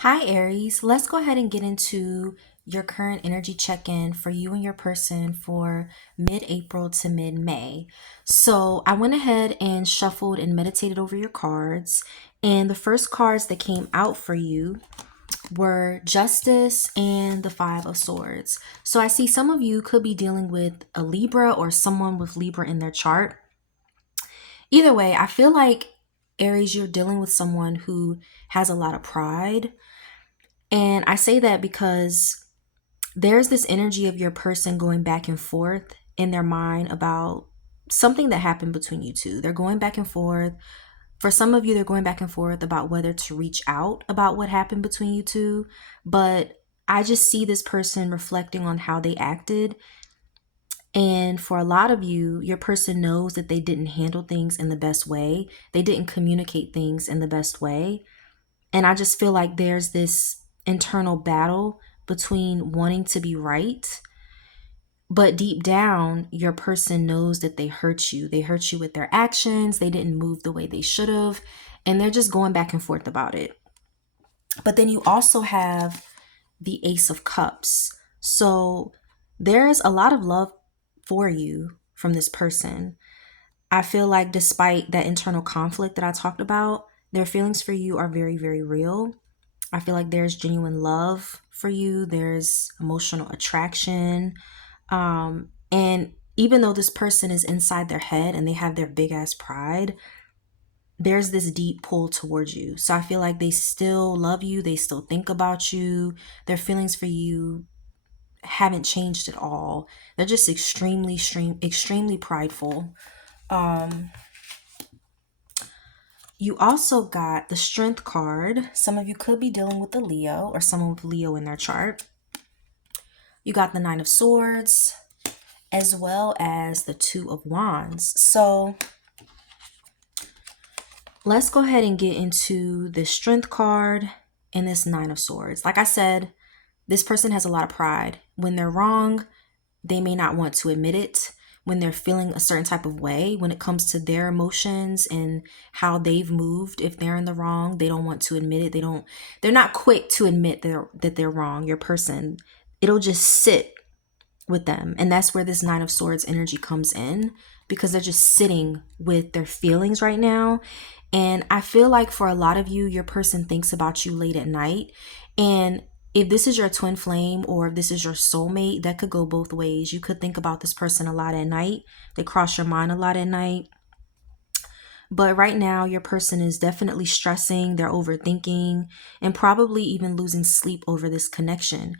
Hi, Aries. Let's go ahead and get into your current energy check in for you and your person for mid April to mid May. So, I went ahead and shuffled and meditated over your cards. And the first cards that came out for you were Justice and the Five of Swords. So, I see some of you could be dealing with a Libra or someone with Libra in their chart. Either way, I feel like Aries, you're dealing with someone who has a lot of pride, and I say that because there's this energy of your person going back and forth in their mind about something that happened between you two. They're going back and forth. For some of you, they're going back and forth about whether to reach out about what happened between you two. But I just see this person reflecting on how they acted. And for a lot of you, your person knows that they didn't handle things in the best way. They didn't communicate things in the best way. And I just feel like there's this internal battle between wanting to be right, but deep down, your person knows that they hurt you. They hurt you with their actions. They didn't move the way they should have. And they're just going back and forth about it. But then you also have the Ace of Cups. So there's a lot of love for you from this person. I feel like despite that internal conflict that I talked about, their feelings for you are very, very real. I feel like there's genuine love for you. There's emotional attraction. And even though this person is inside their head and they have their big ass pride, there's this deep pull towards you. So I feel like they still love you. They still think about you. Their feelings for you haven't changed at all. They're just extremely prideful. Um, You also got the Strength card. Some of you could be dealing with a Leo or someone with Leo in their chart. You got the Nine of Swords as well as the Two of Wands. So let's go ahead and get into this Strength card and this Nine of Swords. Like I said, this person has a lot of pride. When they're wrong, they may not want to admit it. When they're feeling a certain type of way, when it comes to their emotions and how they've moved, if they're in the wrong, they don't want to admit it. They're not quick to admit that they're wrong. Your person, it'll just sit with them. And that's where this Nine of Swords energy comes in, because they're just sitting with their feelings right now. And I feel like for a lot of you, your person thinks about you late at night. And if this is your twin flame or if this is your soulmate, that could go both ways. You could think about this person a lot at night. They cross your mind a lot at night. But right now, your person is definitely stressing, they're overthinking, and probably even losing sleep over this connection.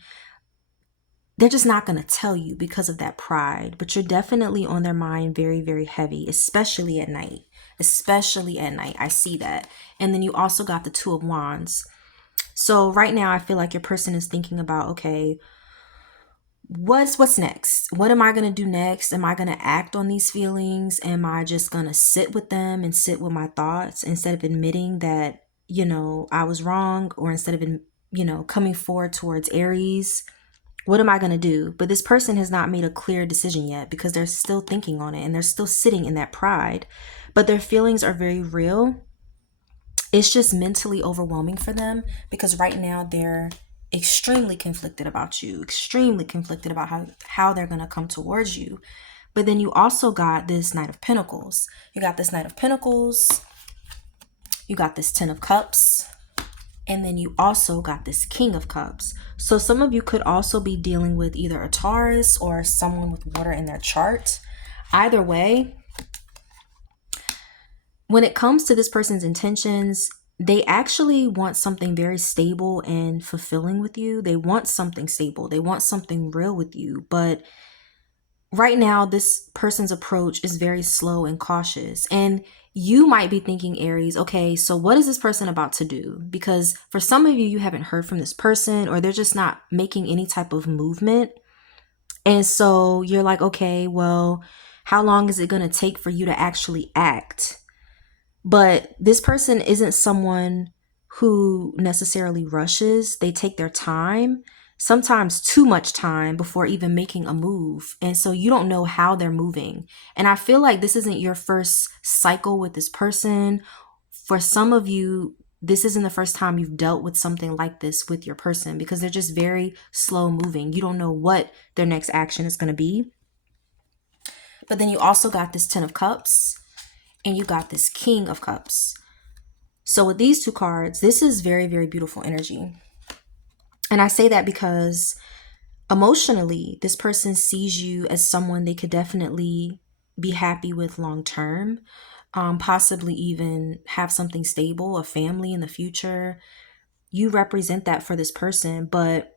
They're just not going to tell you because of that pride, but you're definitely on their mind very, very heavy, especially at night. Especially at night. I see that. And then you also got the Two of Wands. So right now I feel like your person is thinking about, okay, what's next? What am I going to do next? Am I going to act on these feelings? Am I just going to sit with them and sit with my thoughts instead of admitting that, I was wrong, or instead of, coming forward towards Aries? What am I going to do? But this person has not made a clear decision yet because they're still thinking on it and they're still sitting in that pride. But their feelings are very real. It's just mentally overwhelming for them because right now they're extremely conflicted about you, extremely conflicted about how they're going to come towards you. But then you also got this Knight of Pentacles. You got this Knight of Pentacles. You got this Ten of Cups. And then you also got this King of Cups. So some of you could also be dealing with either a Taurus or someone with water in their chart. Either way, when it comes to this person's intentions, they actually want something very stable and fulfilling with you. They want something stable. They want something real with you. But right now, this person's approach is very slow and cautious. And you might be thinking, Aries, okay, so what is this person about to do? Because for some of you, you haven't heard from this person, or they're just not making any type of movement. And so you're like, okay, well, how long is it going to take for you to actually act? But this person isn't someone who necessarily rushes. They take their time, sometimes too much time before even making a move. And so you don't know how they're moving. And I feel like this isn't your first cycle with this person. For some of you, this isn't the first time you've dealt with something like this with your person, because they're just very slow moving. You don't know what their next action is going to be. But then you also got this 10 of Cups and you got this King of Cups. So with these two cards, this is very, very beautiful energy. And I say that because emotionally, this person sees you as someone they could definitely be happy with long term, possibly even have something stable, a family in the future. You represent that for this person, but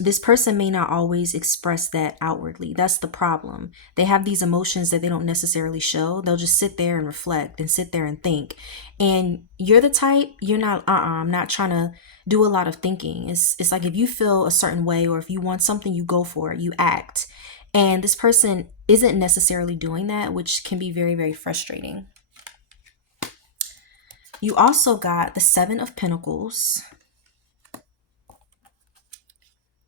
this person may not always express that outwardly. That's the problem. They have these emotions that they don't necessarily show. They'll just sit there and reflect and sit there and think. And you're the type, you're not, I'm not trying to do a lot of thinking. It's like if you feel a certain way or if you want something, you go for it, you act. And this person isn't necessarily doing that, which can be very, very frustrating. You also got the 7 of Pentacles.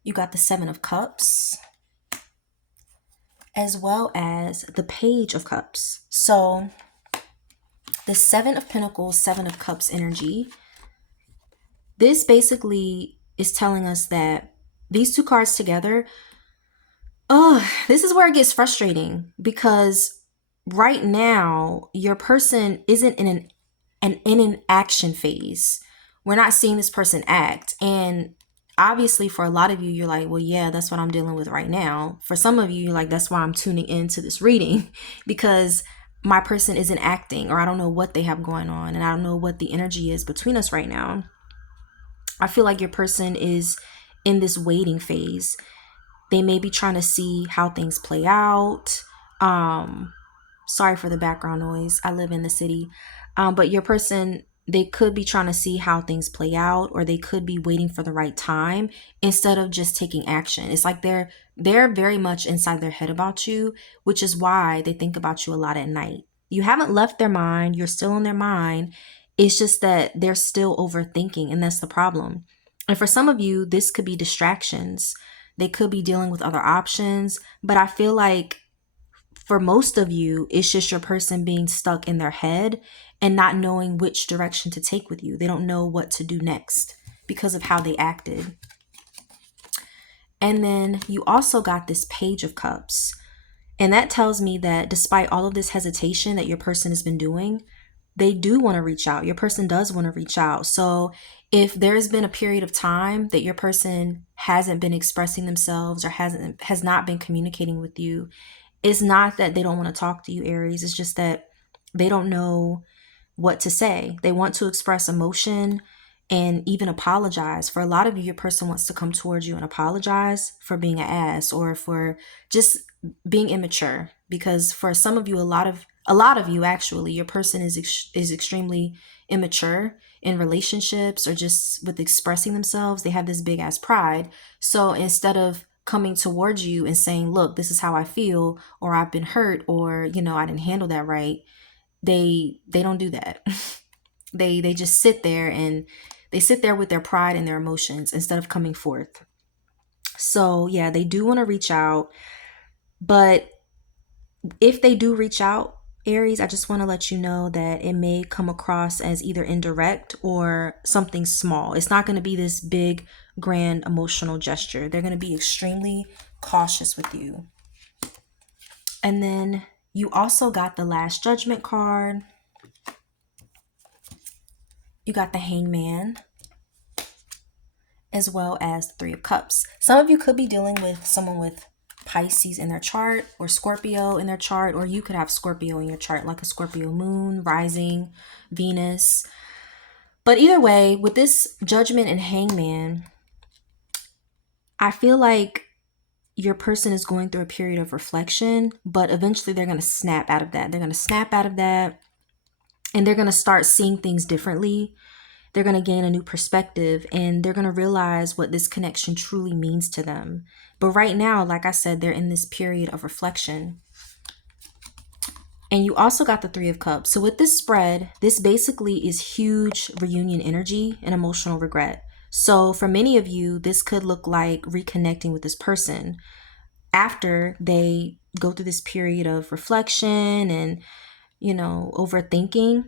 You got the 7 of Cups, as well as the Page of Cups. So the 7 of Pentacles, 7 of Cups energy, this basically is telling us that these two cards together, this is where it gets frustrating, because right now your person isn't in an action phase. We're not seeing this person act. And obviously for a lot of you, you're like, well, yeah, that's what I'm dealing with right now. For some of you, you're like, that's why I'm tuning into this reading, because my person isn't acting, or I don't know what they have going on, and I don't know what the energy is between us right now. I feel like your person is in this waiting phase. They may be trying to see how things play out. Sorry for the background noise. I live in the city. But your person, they could be trying to see how things play out, or they could be waiting for the right time instead of just taking action. It's like they're very much inside their head about you, which is why they think about you a lot at night. You haven't left their mind. You're still in their mind. It's just that they're still overthinking, and that's the problem. And for some of you, this could be distractions. They could be dealing with other options, but I feel like for most of you, it's just your person being stuck in their head and not knowing which direction to take with you. They don't know what to do next because of how they acted. And then you also got this Page of Cups. And that tells me that despite all of this hesitation that your person has been doing, they do want to reach out. Your person does want to reach out. So if there's been a period of time that your person hasn't been expressing themselves or has not been communicating with you, it's not that they don't want to talk to you, Aries. It's just that they don't know what to say. They want to express emotion and even apologize. For a lot of you, your person wants to come towards you and apologize for being an ass or for just being immature. Because for some of you, a lot of you actually, your person is extremely immature in relationships or just with expressing themselves. They have this big ass pride. So instead of coming towards you and saying, look, this is how I feel, or I've been hurt, or, I didn't handle that right, they don't do that. They just sit there, and they sit there with their pride and their emotions instead of coming forth. So yeah, they do want to reach out, but if they do reach out, Aries, I just want to let you know that it may come across as either indirect or something small. It's not going to be this big, grand emotional gesture. They're going to be extremely cautious with you. And then you also got the Last Judgment card. You got the Hangman, as well as the Three of Cups. Some of you could be dealing with someone with Pisces in their chart, or Scorpio in their chart, or you could have Scorpio in your chart, like a Scorpio moon, rising, Venus. But either way, with this Judgment and Hangman, I feel like your person is going through a period of reflection, but eventually they're going to snap out of that. They're going to snap out of that, and they're going to start seeing things differently. They're going to gain a new perspective, and they're going to realize what this connection truly means to them. But right now, like I said, they're in this period of reflection. And you also got the Three of Cups. So with this spread, this basically is huge reunion energy and emotional regret. So for many of you, this could look like reconnecting with this person after they go through this period of reflection and, overthinking.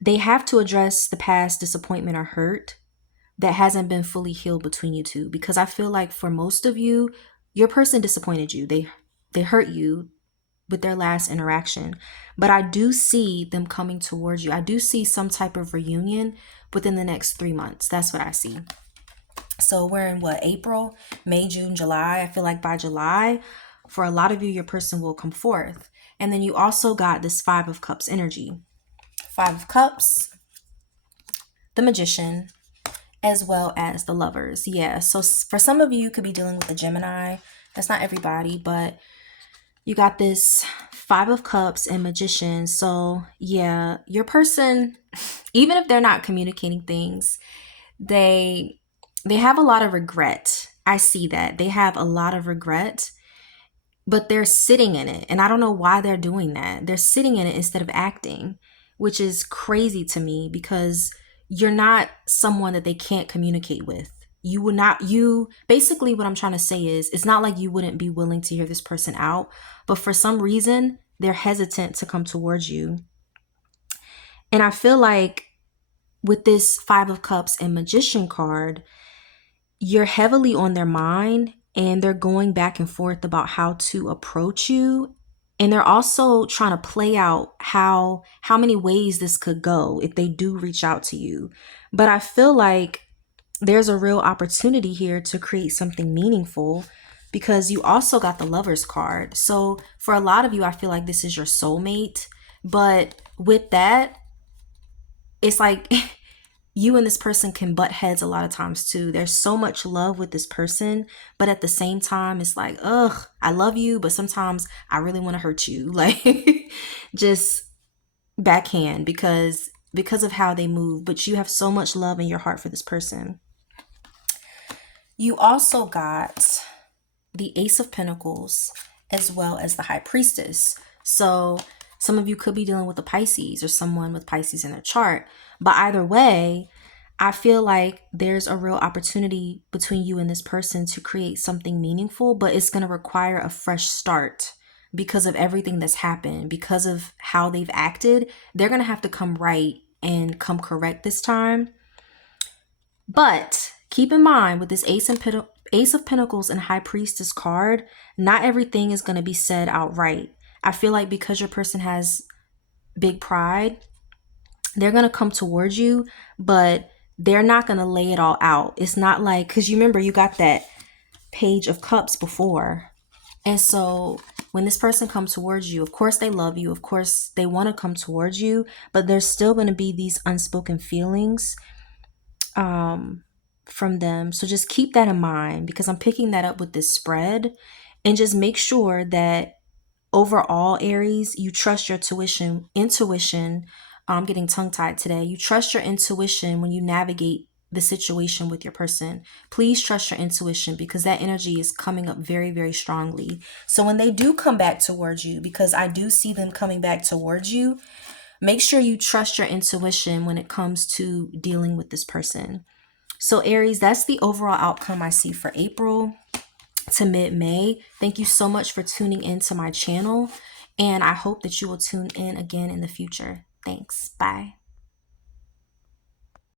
they have to address the past disappointment or hurt that hasn't been fully healed between you two, because I feel like for most of you, your person disappointed you. They hurt you with their last interaction. But I do see them coming towards you. I do see some type of reunion within the next 3 months. That's what I see. So we're in what, April, May, June, July. I feel like by July, for a lot of you, your person will come forth. And then you also got this 5 of Cups energy. 5 of Cups, the Magician, as well as the Lovers. Yeah, so for some of you, you could be dealing with a Gemini. That's not everybody, but you got this 5 of Cups and Magician. So yeah, your person, even if they're not communicating things, they have a lot of regret. I see that. They have a lot of regret, but they're sitting in it. And I don't know why they're doing that. They're sitting in it instead of acting, which is crazy to me because you're not someone that they can't communicate with. You would not, you basically, what I'm trying to say is, it's not like you wouldn't be willing to hear this person out, but for some reason, they're hesitant to come towards you. And I feel like with this 5 of Cups and Magician card, you're heavily on their mind and they're going back and forth about how to approach you, and they're also trying to play out how many ways this could go if they do reach out to you. But I feel like there's a real opportunity here to create something meaningful, because you also got the Lovers card. So for a lot of you, I feel like this is your soulmate, but with that, it's like you and this person can butt heads a lot of times too. There's so much love with this person, but at the same time, it's like, ugh, I love you, but sometimes I really want to hurt you. Like, just backhand because of how they move. But you have so much love in your heart for this person. You also got the Ace of Pentacles as well as the High Priestess. So some of you could be dealing with a Pisces or someone with Pisces in their chart. But either way, I feel like there's a real opportunity between you and this person to create something meaningful, but it's going to require a fresh start because of everything that's happened, because of how they've acted. They're going to have to come right and come correct this time. But keep in mind, with this Ace of Pentacles and High Priestess card, not everything is going to be said outright. I feel like because your person has big pride, they're going to come towards you, but they're not going to lay it all out. It's not like, because you remember you got that Page of Cups before. And so when this person comes towards you, of course they love you. Of course they want to come towards you, but there's still going to be these unspoken feelings from them. So just keep that in mind, because I'm picking that up with this spread. And just make sure that overall, Aries, you trust your intuition. I'm getting tongue-tied today. You trust your intuition when you navigate the situation with your person. Please trust your intuition, because that energy is coming up very, very strongly. So when they do come back towards you, because I do see them coming back towards you, make sure you trust your intuition when it comes to dealing with this person. So Aries, that's the overall outcome I see for April to mid-May. Thank you so much for tuning into my channel, and I hope that you will tune in again in the future. Thanks. Bye.